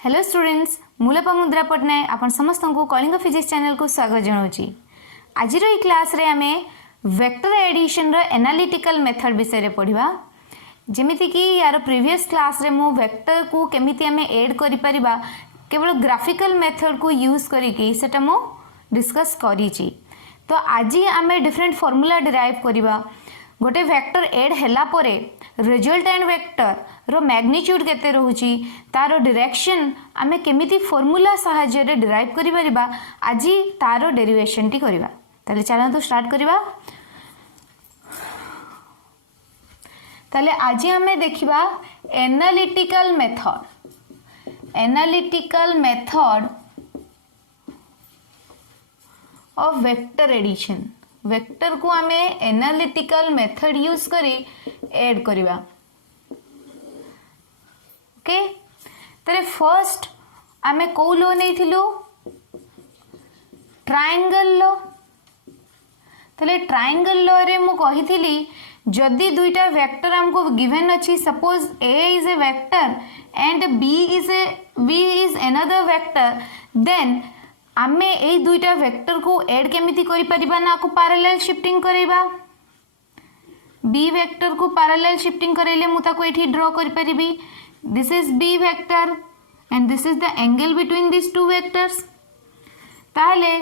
Hello students मूलपा मुद्रा पट्टनायक आपण समस्त को कलिंग फिजिक्स चैनल को स्वागत जनाऊँगी। आज क्लास रे आमे वेक्टर एडिशन रो एनालिटिकल मेथड विषय रे पढ़िबा। जेमिति कि यार प्रीवियस क्लास रे मु वेक्टर को केमिति आमे ऐड करि परिबा केवल ग्राफिकल मेथड को यूज करिकि सेटा मु डिस्कस करिछि। तो आज आमे डिफरेंट फार्मूला डिराइव करिबा। गोटे वेक्टर ऐड हैला परे रिजल्टेंट वेक्टर रो मैग्नीट्यूड केते रहउची तारो डायरेक्शन आमे केमिति फार्मूला सहाय्य रे डिराइव करि परिबा। आज तारो डेरिवेशन टी करिबा। ताले चलो स्टार्ट करिबा। ताले आज आमे देखिबा analytical method of vector addition. Vector को आमे एनालिटिकल मेथड यूज करी ऐड करिबा। ओके तरे फर्स्ट आमे को लो नै थिलु ट्रायंगल लो। तले ट्रायंगल लो रे मु कहिथिली जदि दुईटा वेक्टर हमको गिवन अछि, suppose a is a vector and b is another vector, then आमे ए दुईटा वेक्टर को ऐड केमिति करि परिबा ना को पैरेलल शिफ्टिंग करैबा। b वेक्टर को पैरेलल शिफ्टिंग करैले मु ताको एठी ड्रॉ करि परिबी। This is b vector and this is the angle between this two vectors. ताहले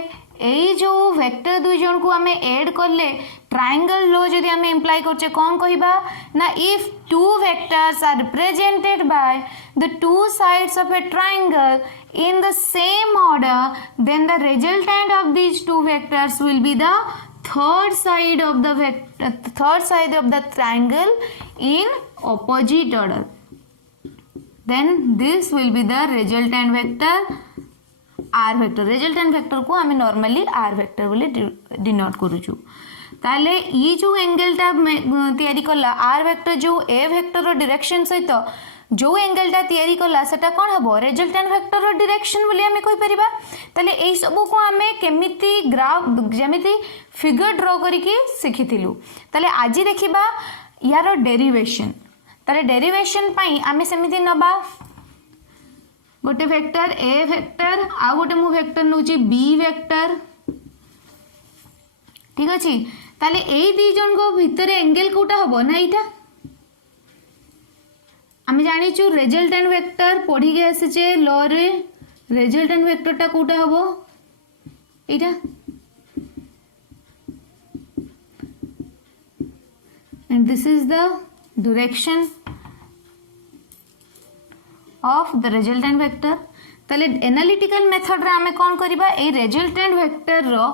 एई जो वेक्टर दुई जन को आमे ऐड करले ट्रायंगल लो जदि आमे इंप्लाई करछे कोन कहिबा ना, if two vectors are represented by the two sides of a triangle in the same order, then the resultant of these two vectors will be the third side of the triangle in opposite order. Then this will be the resultant vector r vector. resultant vector को हमें normally r vector बोले denote करूछु। ताले ये जो angle टा तैयारी कला r vector जो a वेक्टर रो डायरेक्शन सहित जो एंगल टा तैयारी कला सेटा कोन हबो रिजल्टेंट वेक्टर रो डायरेक्शन बोली हमें कहि परिबा। ताले एई सब को हमें केमिति ग्राफ जेमिति फिगर ड्रॉ करिके सिखिथिलु। ताले आज देखिबा यार डेरिवेशन। ताले डेरिवेशन पई हमें सेमिति नबा गोटे वेक्टर a वेक्टर आ गोटे मु वेक्टर नउची b वेक्टर, ठीक अछि। ताले एई दी जन को भितर एंगल कोटा हबो ना एटा आमे जानिछु। रिजल्टेंट वेक्टर पढ़ी के आसीचे लॉ रे रिजल्टेंट वेक्टर टा कोटा हबो एटा, and this is the direction of the resultant vector. ताले एनालिटिकल मेथड रे आमे कोन करिबा ए रिजल्टेंट वेक्टर रो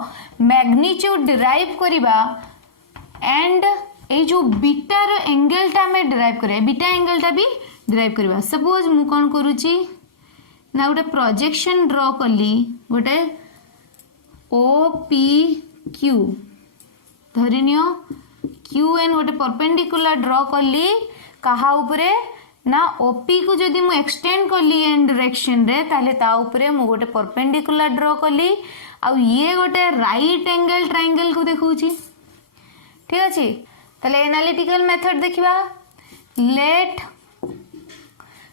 मैग्नीट्यूड डिराइव करिबा एंड ए जो बीटा रो एंगल टा में डिराइव करे, बीटा एंगल टा भी डिराइव करबा। सपोज मु कोन करूची ना गोटे प्रोजेक्शन ड्रॉ कली गोटे OPQ धरिनियो QN गोटे परपेंडिकुलर ड्रॉ कली कहा ऊपरे ना OP को जदि मु एक्सटेंड कली एन डायरेक्शन रे ताले ता ऊपरे मु गोटे परपेंडिकुलर ड्रॉ कली आ ये गोटे राइट एंगल ट्रायंगल को देखौची, ठीक अछि। ताले एनालिटिकल मेथड देखिबा। Let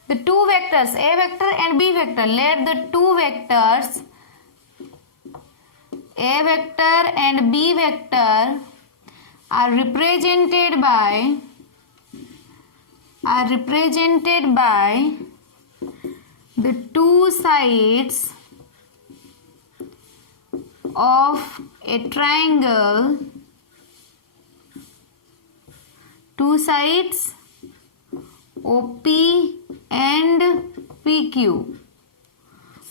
the two vectors a vector and b vector, let the two vectors a vector and b vector are represented by the two sides of a triangle, two sides OP and PQ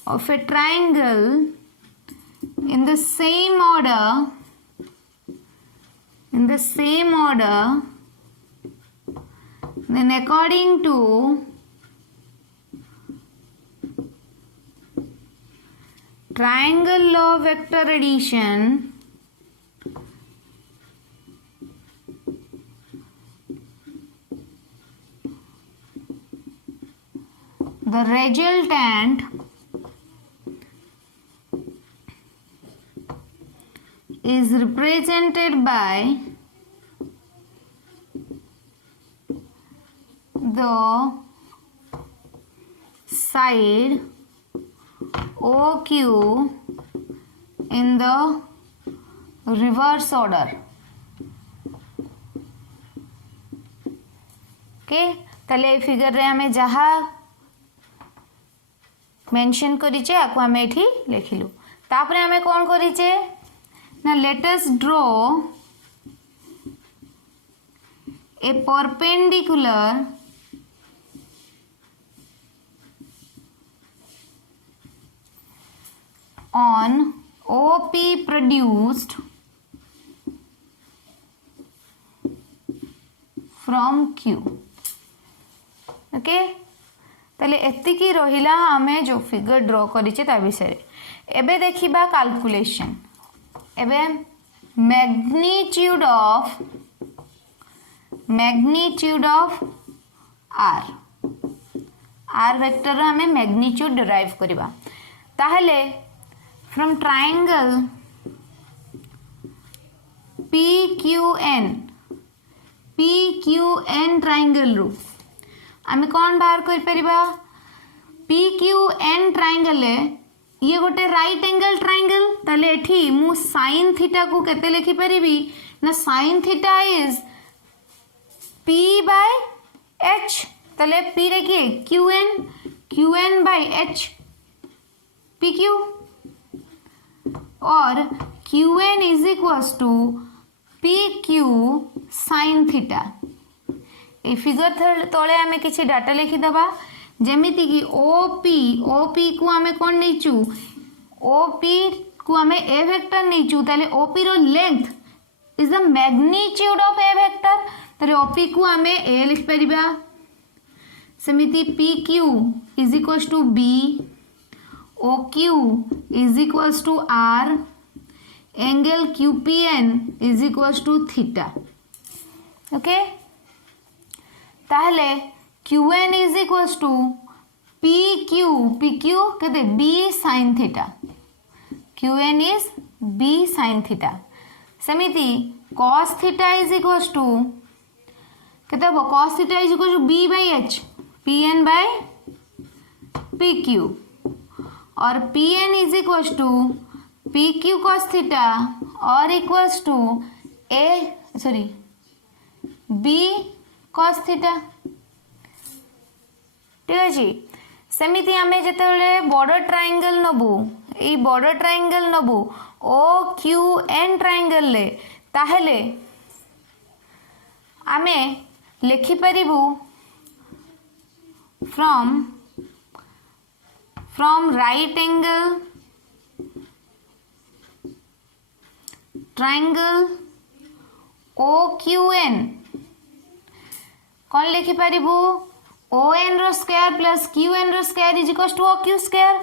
of a triangle in the same order, then according to triangle law of vector addition, the resultant is represented by the side OQ in the reverse order. Okay ताले figure रे हमें जहा mention करिचे आको हमें एठी लिखिलु तापरे हमें कोन करिचे ना let us draw a perpendicular on OP produced from Q. Okay ताले एतिकी रहिला हमें जो फिगर ड्रॉ करिचे ता विषय एबे देखिबा कैलकुलेशन एबे मैग्नीट्यूड ऑफ r वेक्टर हमें मैग्नीट्यूड डिराइव करिबा ताहले फ्रॉम ट्रायंगल PQN ट्रायंगल रू आमे कौन बाहर कर परिबा PQN ट्रायंगल ये गोटे राइट एंगल ट्रायंगल ताले एठी मु sin थीटा को केते लिखि परिबी ना sin theta is P by H ताले P रे की QN बाय H PQ और QN is equals to PQ sin theta ए फिगर तले आमे किछि डाटा लिखि दबा जेमिति कि OP को आमे कोन नैचू OP को आमे ए वेक्टर नैचू ताले OP रो length is the magnitude of a vector ताले OP को आमे ए लिख परिबा समिति PQ is equals to B OQ is equals to R angle QPN is equals to theta okay ताहले QN is equals to PQ कहते B sin theta QN is B sin theta समिति cos theta is equals to कहते cos theta is equals to B by H PN by PQ और PN is equals to PQ cos theta और equals to B cos theta ठीक अछि सेमिति आमे जेतेबेले border triangle नबु ए बॉर्डर ट्रायंगल नबु OQN ट्रायंगल ले ताहेले आमे लिखि परिबु from right angle triangle OQN कौन लिखि परिबु ON रो स्क्वायर प्लस QN रो square is equals to OQ square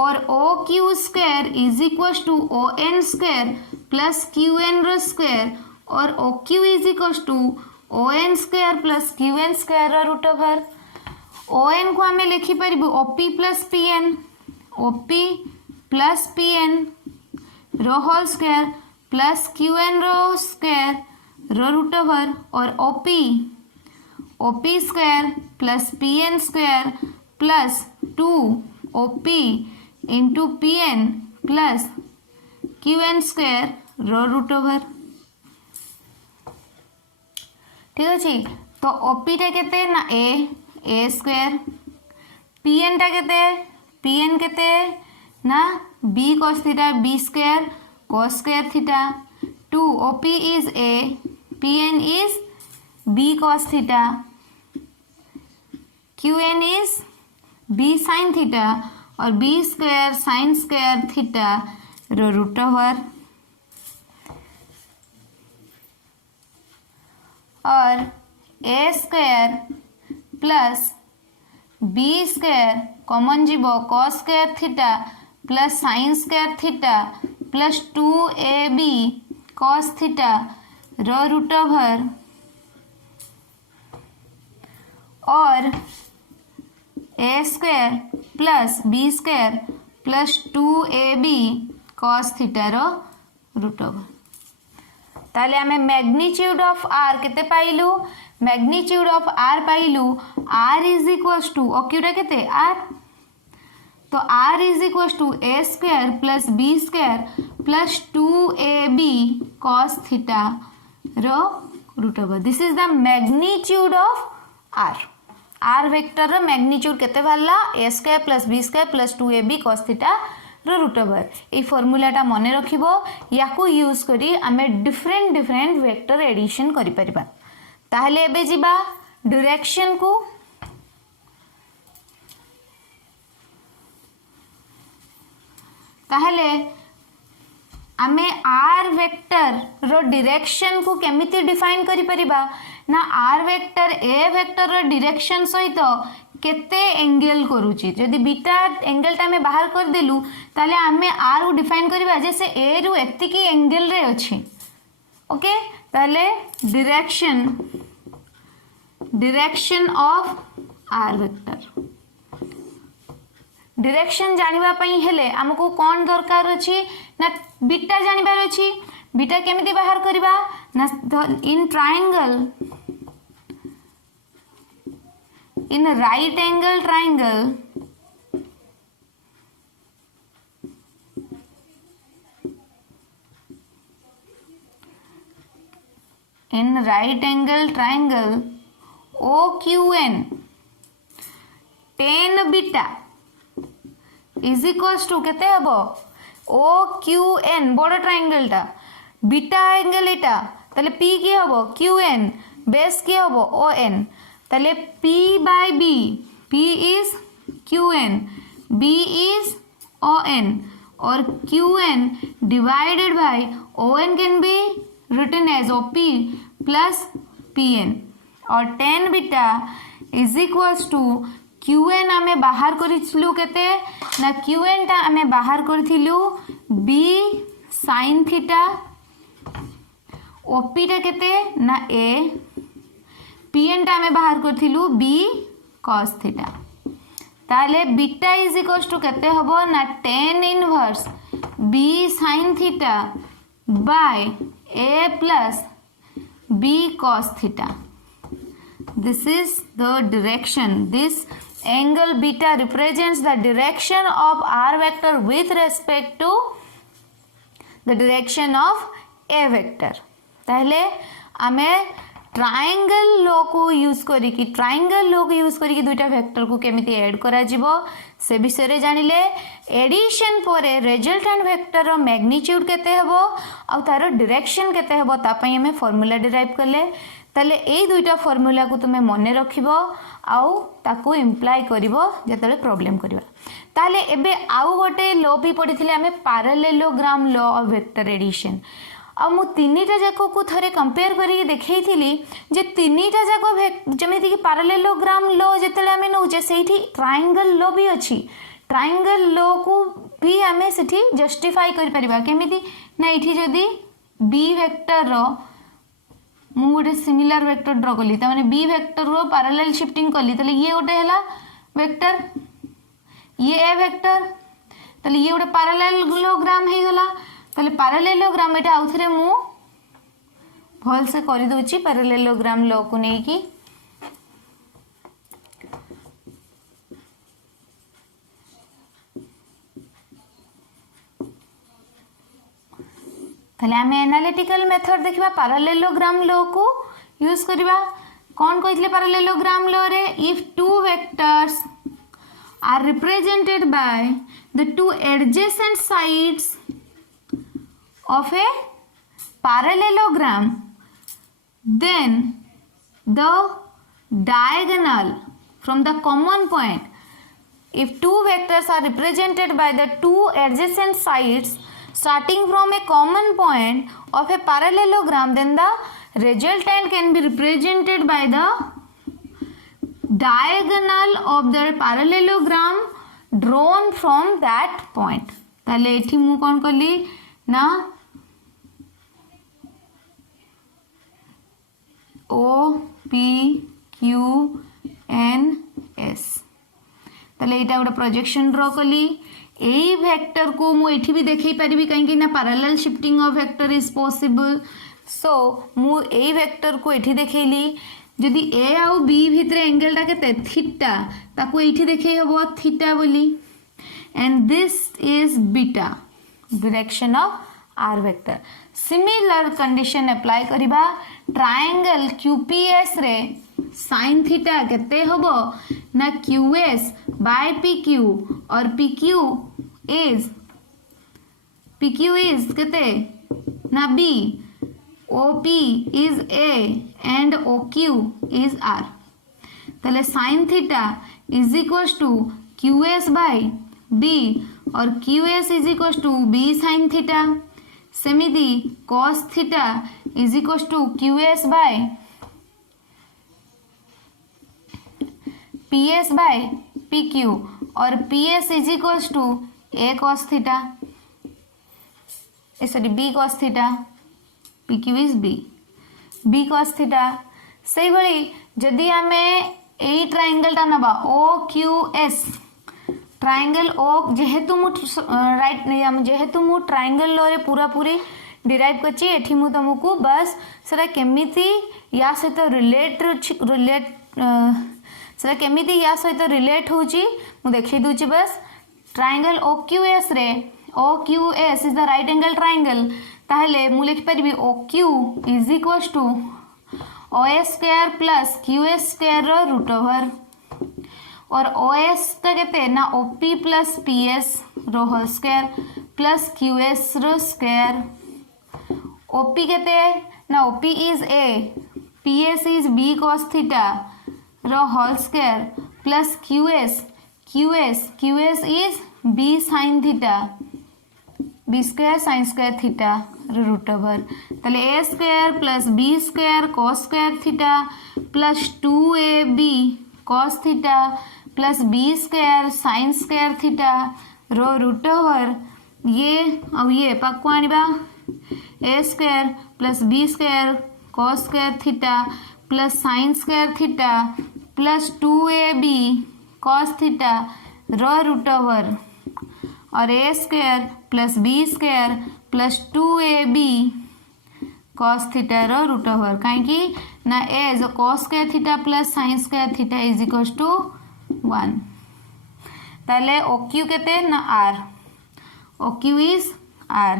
और OQ square is equals to ON square plus QN रो स्क्वायर और OQ is equals to ON square plus QN square रो root over ON को हमें लिखि परिबु OP plus PN रो whole square plus QN रो स्क्वायर रो रूट ओवर और OP square plus PN square plus 2OP into PN plus QN square रो रूट ओवर ठीक अच्छे तो OP टा केते ना A स्क्वायर PN टा केते PN केते ना B cos theta B square cos square theta 2OP is A PN is B cos theta QN is B sin theta और B square sin square theta रो root over और A square plus B square common जीवो cos square theta plus sin square theta plus 2AB cos theta रो root over और A square plus B square plus 2AB cos theta रो root over ताले आमे magnitude of R केते पाइलु magnitude of R पाइलु R is equals to OQ टा केते R तो r इज equal to a square plus b square plus 2ab cos theta रो root over this is the magnitude of r vector रो magnitude केते बाहरला a square plus b square plus 2ab cos theta रो root over ए फॉर्मूलाटा मने रखिबो याकू use करी आमे डिफरेंट डिफरेंट वेक्टर एडिशन करि परिबा ताहले एबे जिबा डायरेक्शन को ताहले आमे आर वेक्टर रो डायरेक्शन को केमिति डिफाइन करि परिबा ना आर वेक्टर ए वेक्टर रो डायरेक्शन सहित केते एंगल करूची जदि बीटा एंगलटा में बाहर कर देलु ताले आमे आर को डिफाइन करिबा जे से ए रु एतिकी एंगल रे अछि ओके ताले direction of R vector direction जानिबा पई हेले हमको कोन दरकार अछि ना बीटा जानिबार अछि बीटा केमिति बाहर करिबा ना in triangle in a right angle triangle OQN tan beta is equals to केते हबो OQN बड़ ट्रायंगल टा बीटा एंगल एटा ताले P की हबो QN बेस की हबो ON ताले P by B P is QN B is ON और QN divided by ON can be written as OP plus PN और tan beta is equals to QN आमे बाहर करिथिलु केते ना QN टा आमे बाहर करिथिलु B sin थीटा OP टा केते ना A PN टा आमे बाहर करिथिलु B cos थीटा ताले बीटा इज इक्वल टू केते हबो ना tan inverse B sin theta by A plus B cos theta this is the direction this angle beta represents the direction of r vector with respect to the direction of a vector ताले आमे triangle law को use करी दुईटा vector को केमिति add करा जिवो से विषय रे जानिले एडिशन परे रिजल्टेंट वेक्टर रो मैग्नीट्यूड केते हबो आ तारो डायरेक्शन केते हबो ता पई हमें फार्मूला डिराइव करले ताले एई दुईटा फार्मूला को तुमे मने रखिबो आउ ताको इम्प्लाई करिवो जेतले प्रॉब्लम करिवा ताले एबे आउ गोटे लॉ भी पढिथिले हमें parallelogram law of vector addition आ मु तीनटा जाको को थरे कंपेयर करी देखै थिली जे तीनटा जाको जमेति कि पैरेललोग्राम लॉ जेतले हमें नउचे सेठी ट्रायंगल लॉ भी अछि ट्रायंगल लॉ को भी हमें सेठी जस्टिफाई करि परिबा केमिति ना एठी जदी बी वेक्टर रो मु गोटे सिमिलर वेक्टर ड्रा कली त माने बी वेक्टर रो पैरेलल शिफ्टिंग कली तले ये गोटे हला वेक्टर ये ए वेक्टर तले ये गोटे पैरेललोग्राम हे गला तले पैरेललोग्राम एटा आउथरे मु भल से करि दोची पैरेललोग्राम लॉ को नै की तले आमे एनालिटिकल मेथड देखिबा पैरेललोग्राम लॉ को यूज करिबा कोन कहितले पैरेललोग्राम लॉ रे if two vectors are represented by the two adjacent sides of a parallelogram then the diagonal from the common point if two vectors are represented by the two adjacent sides starting from a common point of a parallelogram then the resultant can be represented by the diagonal of the parallelogram drawn from that point ताले एठी मु कोन करली ना O P Q N S ताले एटा गोटे projection draw कली एई vector को मु एठी भी देखै परिबी काहे ना parallel shifting of vector is possible so मु एई वेक्टर को एठी देखैली जदि ए आउ बी भितरे एंगल टा केते थीटा ताको एठी देखै हबो थीटा बोली and this is beta direction of r vector. Similar condition apply करिबा triangle QPS रे sin theta केते होबो ना QS by PQ और PQ is केते ना B, OP is A and OQ is R. तले sin theta is equals to QS by B और QS is equals to B sin theta. सेमिति cos theta is equals to QS by PS by PQ और PS is equals to A cos theta, sorry B cos theta, PQ is B cos theta. से भली जदि आमे ए triangle टा नबा OQS triangle O जेहेतु मु right जेहेतु मु ट्रायंगल लो रे पूरा पूरी डिराइव करछि एठी मु तुमको बस सेटा केमिति या सहित सेटा केमिति या सहित रिलेट होची मु देखि दूची बस ट्रायंगल OQS रे OQS is the right angle triangle ताहले मु लिख परबी OQ is equals to OS square plus QS square रो रूट ओवर और OS का कहते हैं ना OP प्लस PS रो होल स्क्वायर प्लस QS रो स्क्वायर OP कहते हैं ना OP is A, PS is B cos theta रो whole square plus QS is B sin theta B square sin square theta रो रूट ओवर तले A square plus B square cos square theta plus 2AB cos theta plus B square sine square theta रो root over ये अब ये पाको आनिबा A square plus B square cos square theta plus sine square theta plus 2AB cos theta रो root over और A square plus B square plus 2AB cos theta रो root over कहीं ना A जो cos square theta plus sine square theta is equals to 1 ताले OQ केते ना R, OQ is R.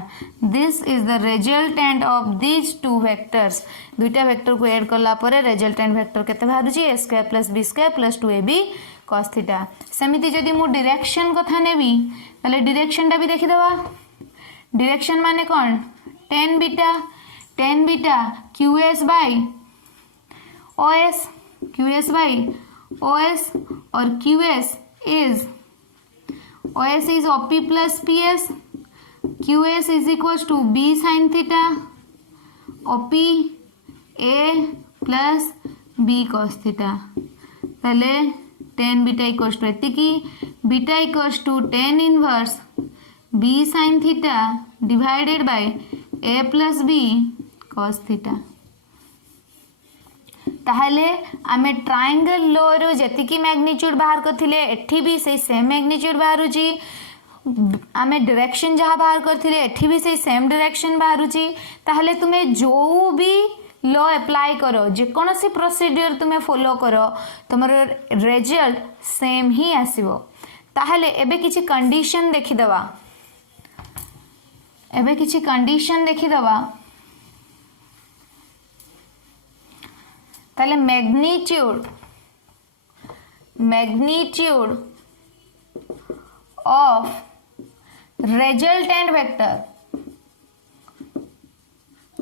This is the resultant of these two vectors. दुईटा vector को add करला परे resultant वेक्टर केते बाहरुची A square plus B square plus 2AB cos theta. सेमिति जदि मु डायरेक्शन कथा नेबी ताले डायरेक्शन टा भी देखि दवा. डायरेक्शन माने कोन tan beta QS by OS और QS is OP plus PS, QS is equals to B sin theta, OP A plus B cos theta. ताले tan बीटा equals to एतिकी beta equals to tan inverse B sin theta divided by A plus B cos theta. ताहले आमे triangle लो रो जतिकी magnitude बाहर करथिले एठी भी से same magnitude बाहरुची आमे डायरेक्शन जहा बाहर करथिले एठी भी से सेम डायरेक्शन बाहरुची ताहले तुमे जो भी लॉ अप्लाई करो जे कोनोसी प्रोसीजर तुमे फॉलो करो तमर रिजल्ट सेम ही आसीबो. ताहले एबे किछि कंडीशन देखि दवा ताले मैग्नीट्यूड ऑफ रिजल्टेंट वेक्टर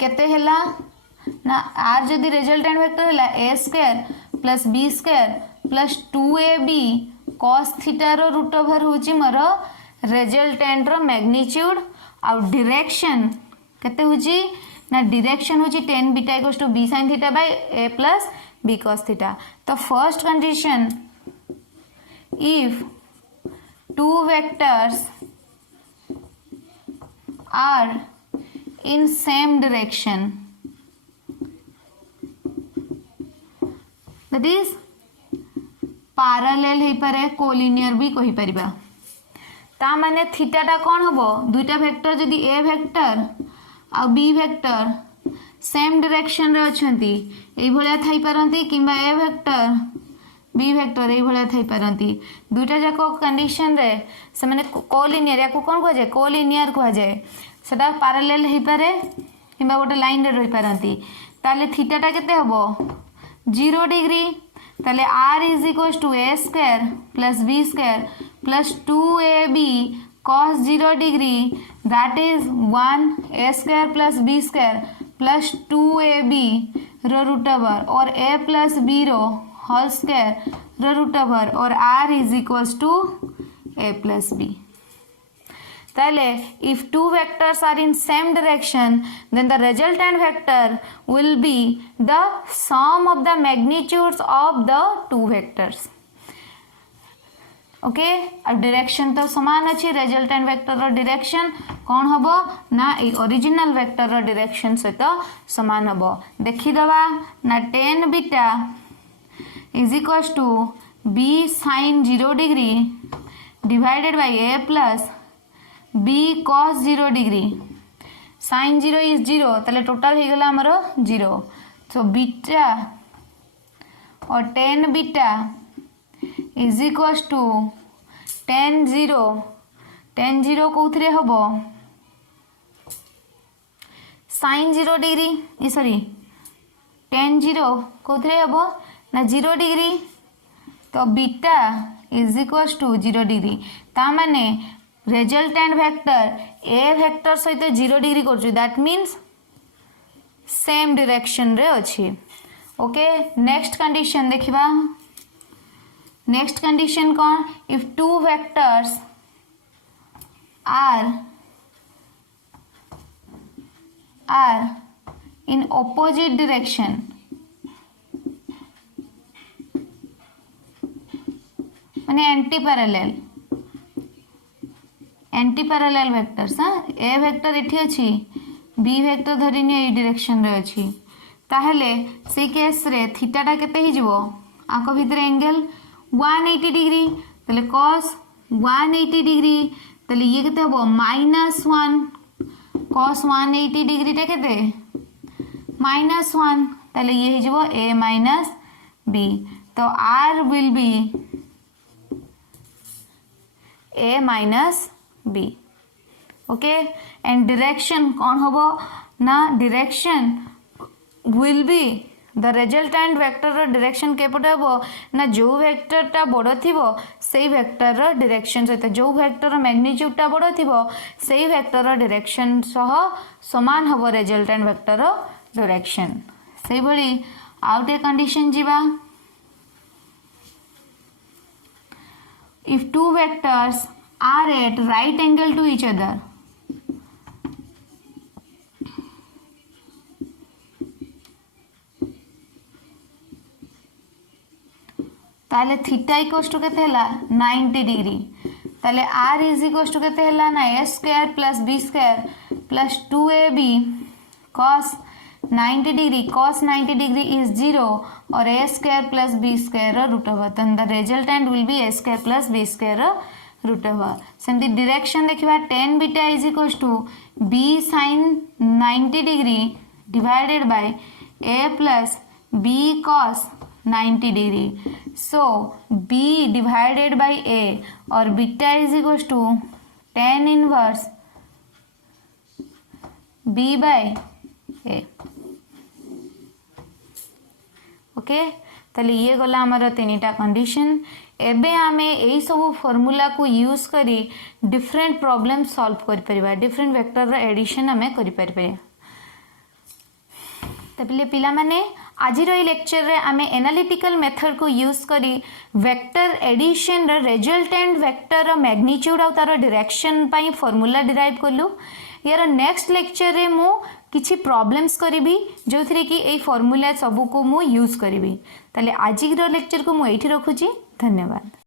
केते हैला ना आर जदि रिजल्टेंट वेक्टर हैला A square plus B square plus 2AB cos theta रो रूट ओवर होची मोर रिजल्टेंट रो मैग्नीट्यूड आ डायरेक्शन केते होची ना डायरेक्शन होची tan beta equals to B sin theta by A plus B cos theta. तो first condition if two vectors are in same direction that is parallel हेई पारे कोलिनियर भी कहि परिबा. ता माने थीटा टा कोन हबो दुईटा वेक्टर जदि A वेक्टर आ B वेक्टर सेम डायरेक्शन रे अछंती एई भलिया थाई पारंती किबा A वेक्टर बी वेक्टर ये भाया थी पारती दुईटा जाक कंडीशन रे से माने कोलिनियर या कौन कह जाए कोलिनियर कह जाए सेटा पैरेलल हो पारे कि गोटे लाइन रे रही पारती ताले थीटाटा केते हबो 0 डिग्री ताले r is equals to a square plus b square plus 2ab cos 0 degree that is 1 a square plus b square plus 2ab रो रूट ओवर और a प्लस b रो होल स्क्वायर रो रूट ओवर और r is equals to a plus b. ताले if two vectors are in same direction then the resultant vector will be the sum of the magnitudes of the two vectors. Okay अब direction तो समान अच्छी resultant vector रो direction कौन हबो ना ए ओरिजिनल वेक्टर रो डायरेक्शन सहित समान हबो देखि दबा ना tan beta is equals to b sin 0 degree divided by a plus b cos 0 degree sin 0 is 0 ताले टोटल हो गला हमरो 0 सो बीटा और tan beta is equals to tan 0 कौथिरे हबो sin 0 डिग्री ये सॉरी tan 0 कौथिरे हबो ना 0 डिग्री तो beta is equals to 0 degree ता माने रिजल्टेंट वेक्टर ए वेक्टर सहित 0 डिग्री कर दैट मीन्स सेम डायरेक्शन रे अछि ओके नेक्स्ट कंडीशन देखिबा नेक्स्ट कंडीशन कौन if two vectors are in opposite direction माने एंटी पैरेलल वेक्टर्स हाँ ए वेक्टर एठी अछि बी वेक्टर धरिनी ए डायरेक्शन रे अछि ताहेले से केस रे थीटाटा केते हि जिवो आको भितर एंगल 180 डिग्री ताले cos 180 डिग्री ताले ये केते हबो -1 cos 180 डिग्री टा केते -1 ताले ये हि जिवो a माइनस b तो r will be a minus b okay and direction कौन होबो ना direction will be the resultant vector रो डायरेक्शन केपटे हबो ना जो वेक्टर टा बड़ थिबो सेही वेक्टर रो डायरेक्शन सहित जो वेक्टर रो मैग्नीट्यूड टा बड़ थिबो सेही वेक्टर रो डायरेक्शन सह समान हबो रिजल्टेंट वेक्टर रो डायरेक्शन सेही बड़ी आउट ए कंडीशन जीवा if two vectors are at right angle to each other ताले थीटा इक्वल्स टू केते हला 90 डिग्री ताले r इज इक्वल्स टू केते हला ना a square plus b square plus 2ab cos 90 degree cos 90 degree is 0 और a square plus b square root over then the resultant will be a square plus b square root over सेमती direction देखिबा tan beta is equals to b sin 90 degree divided by a plus b cos 90 degree so b divided by a और beta is equals to tan inverse b bye a okay ताले ये गला हमर तीनटा condition एबे आमे एई सब formula को यूज करी डिफरेंट प्रॉब्लम सॉल्व कर परिबा डिफरेंट वेक्टर रा एडिशन हमें करि परिबे तबले पिला माने आज रो लेक्चर रे आमे एनालिटिकल मेथड को यूज करी वेक्टर एडिशन रा रिजल्टेंट वेक्टर रा मैग्नीट्यूड और तार डायरेक्शन पई फार्मूला डिराइव करलु यार नेक्स्ट लेक्चर रे मु किछि प्रॉब्लम्स करिबी जो थरे कि एई फार्मूला सब को मु यूज करिबी ताले आज रो लेक्चर को मु एठी रखुची धन्यवाद।